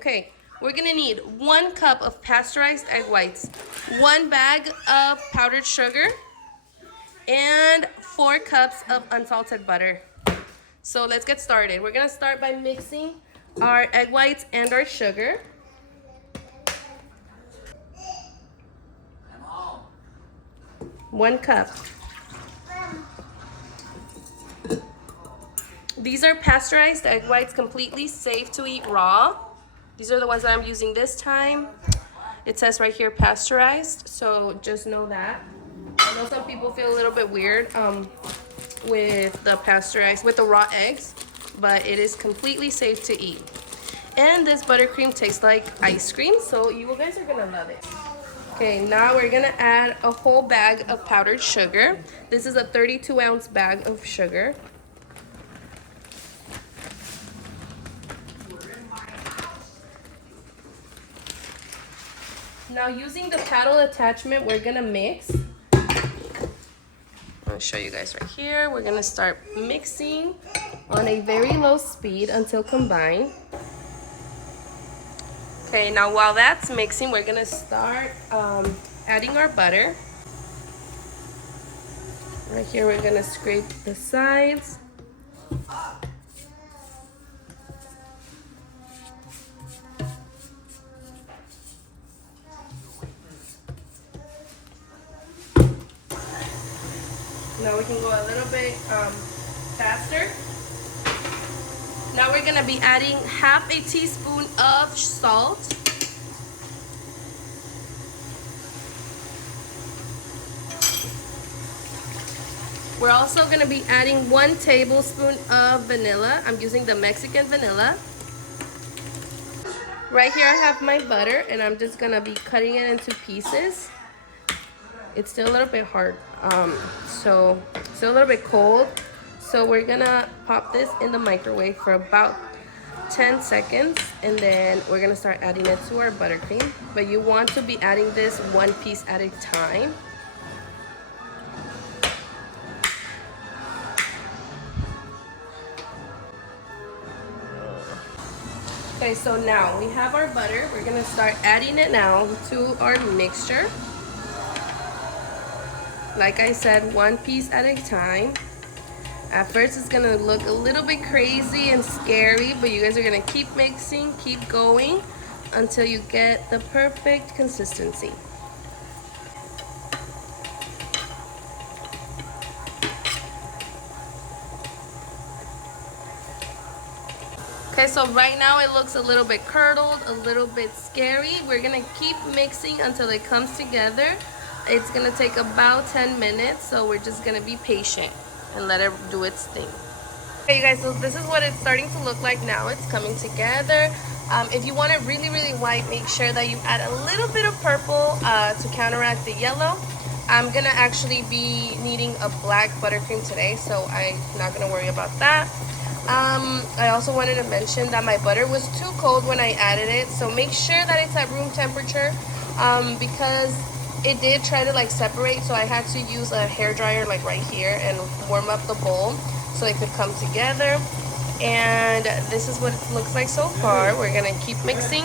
Okay, we're gonna need 1 cup of pasteurized egg whites, 1 bag of powdered sugar, and 4 cups of unsalted butter. So let's get started. We're gonna start by mixing our egg whites and our sugar. One cup. These are pasteurized egg whites, completely safe to eat raw. These are the ones that I'm using this time. It says right here pasteurized, so just know that. I know some people feel a little bit weird with the pasteurized, with the raw eggs, but it is completely safe to eat. And this buttercream tastes like ice cream, so you guys are gonna love it. Okay, now we're gonna add a whole bag of powdered sugar. This is a 32-ounce bag of sugar. Now using the paddle attachment, we're gonna mix. I'll show you guys right here. We're gonna start mixing on a very low speed until combined. Okay, now while that's mixing, we're gonna start adding our butter. Right here, we're gonna scrape the sides. Now we can go a little bit faster. Now we're gonna be adding half a teaspoon of salt. We're also gonna be adding 1 tablespoon of vanilla. I'm using the Mexican vanilla. Right here I have my butter and I'm just gonna be cutting it into pieces. It's still a little bit hard, so still a little bit cold. So we're gonna pop this in the microwave for about 10 seconds and then we're gonna start adding it to our buttercream. But you want to be adding this 1 piece at a time. Okay, so now we have our butter. We're gonna start adding it now to our mixture. Like I said, 1 piece at a time. At first it's gonna look a little bit crazy and scary, but you guys are gonna keep mixing, keep going until you get the perfect consistency. Okay, so right now it looks a little bit curdled, a little bit scary. We're gonna keep mixing until it comes together. It's gonna take about 10 minutes, so we're just gonna be patient and let it do its thing. Okay, you guys, so this is what it's starting to look like now. It's coming together. If you want it really, really white, make sure that you add a little bit of purple to counteract the yellow. I'm gonna actually be needing a black buttercream today, so I'm not gonna worry about that. I also wanted to mention that my butter was too cold when I added it, so make sure that it's at room temperature because it did try to like separate, so I had to use a hair dryer like right here and warm up the bowl so it could come together. And this is what it looks like so far. We're gonna keep mixing.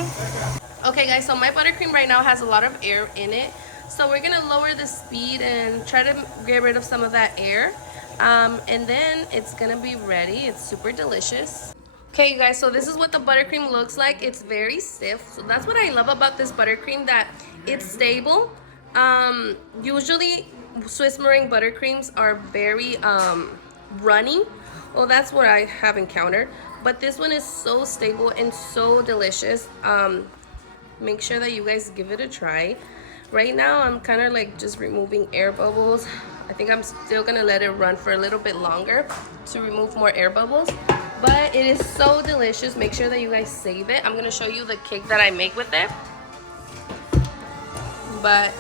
Okay guys, so my buttercream right now has a lot of air in it, so we're gonna lower the speed and try to get rid of some of that air, and then it's gonna be ready. It's super delicious. Okay you guys, so this is what the buttercream looks like. It's very stiff, so that's what I love about this buttercream, that it's stable. Usually Swiss meringue buttercreams are very runny. Well, that's what I have encountered, but this one is so stable and so delicious. Make sure that you guys give it a try. Right now I'm kind of like just removing air bubbles. I think I'm still gonna let it run for a little bit longer to remove more air bubbles, but it is so delicious. Make sure that you guys save it. I'm gonna show you the cake that I make with it, but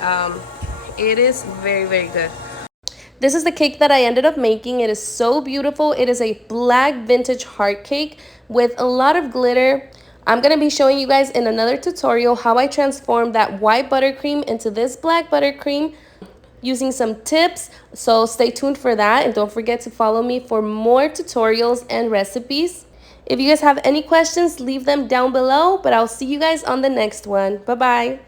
it is very, very good. This is the cake that I ended up making. It is so beautiful. It is a black vintage heart cake with a lot of glitter. I'm going to be showing you guys in another tutorial how I transformed that white buttercream into this black buttercream using some tips. So stay tuned for that, and don't forget to follow me for more tutorials and recipes. If you guys have any questions, leave them down below, but I'll see you guys on the next one. Bye-bye.